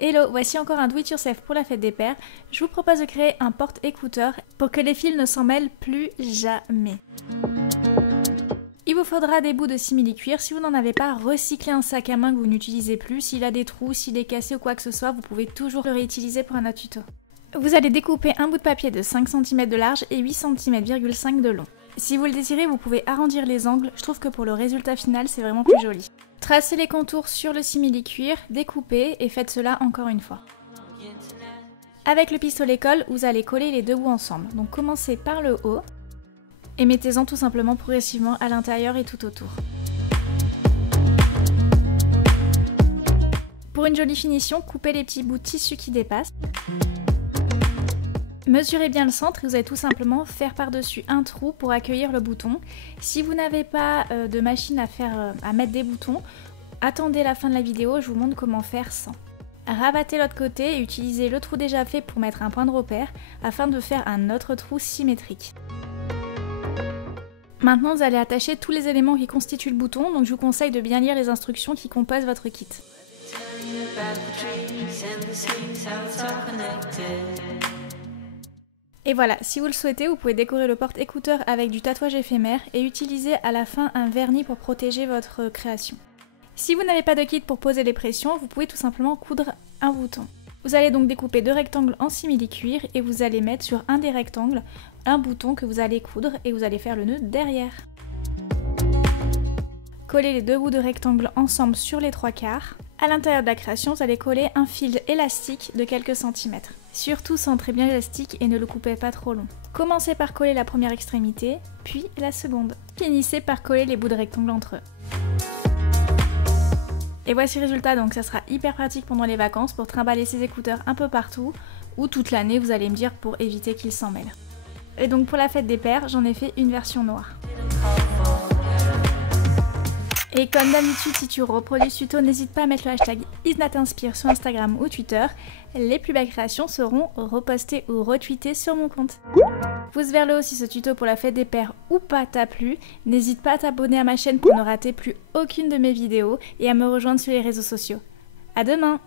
Hello, voici encore un do-it-yourself pour la fête des pères. Je vous propose de créer un porte-écouteurs pour que les fils ne s'en mêlent plus jamais. Il vous faudra des bouts de simili-cuir. Si vous n'en avez pas, recyclez un sac à main que vous n'utilisez plus. S'il a des trous, s'il est cassé ou quoi que ce soit, vous pouvez toujours le réutiliser pour un autre tuto. Vous allez découper un bout de papier de 5 cm de large et 8 cm,5 cm de long. Si vous le désirez, vous pouvez arrondir les angles. Je trouve que pour le résultat final, c'est vraiment plus joli. Tracez les contours sur le simili-cuir, découpez et faites cela encore une fois. Avec le pistolet colle, vous allez coller les deux bouts ensemble. Donc commencez par le haut et mettez-en tout simplement progressivement à l'intérieur et tout autour. Pour une jolie finition, coupez les petits bouts de tissu qui dépassent. Mesurez bien le centre et vous allez tout simplement faire par-dessus un trou pour accueillir le bouton. Si vous n'avez pas de machine à mettre des boutons, attendez la fin de la vidéo, je vous montre comment faire sans. Rabattez l'autre côté et utilisez le trou déjà fait pour mettre un point de repère afin de faire un autre trou symétrique. Maintenant vous allez attacher tous les éléments qui constituent le bouton, donc je vous conseille de bien lire les instructions qui composent votre kit. Et voilà, si vous le souhaitez, vous pouvez décorer le porte-écouteurs avec du tatouage éphémère et utiliser à la fin un vernis pour protéger votre création. Si vous n'avez pas de kit pour poser les pressions, vous pouvez tout simplement coudre un bouton. Vous allez donc découper deux rectangles en simili-cuir et vous allez mettre sur un des rectangles un bouton que vous allez coudre et vous allez faire le nœud derrière. Collez les deux bouts de rectangle ensemble sur les 3/4. À l'intérieur de la création, vous allez coller un fil élastique de quelques centimètres. Surtout centrez bien l'élastique et ne le coupez pas trop long. Commencez par coller la première extrémité, puis la seconde. Finissez par coller les bouts de rectangle entre eux. Et voici le résultat, donc ça sera hyper pratique pendant les vacances pour trimballer ces écouteurs un peu partout, ou toute l'année vous allez me dire pour éviter qu'ils s'en mêlent. Et donc pour la fête des pères, j'en ai fait une version noire. Et comme d'habitude, si tu reproduis ce tuto, n'hésite pas à mettre le hashtag IsNatInspire sur Instagram ou Twitter. Les plus belles créations seront repostées ou retweetées sur mon compte. Pouce vers le haut si ce tuto pour la fête des pères ou pas t'a plu. N'hésite pas à t'abonner à ma chaîne pour ne rater plus aucune de mes vidéos et à me rejoindre sur les réseaux sociaux. À demain!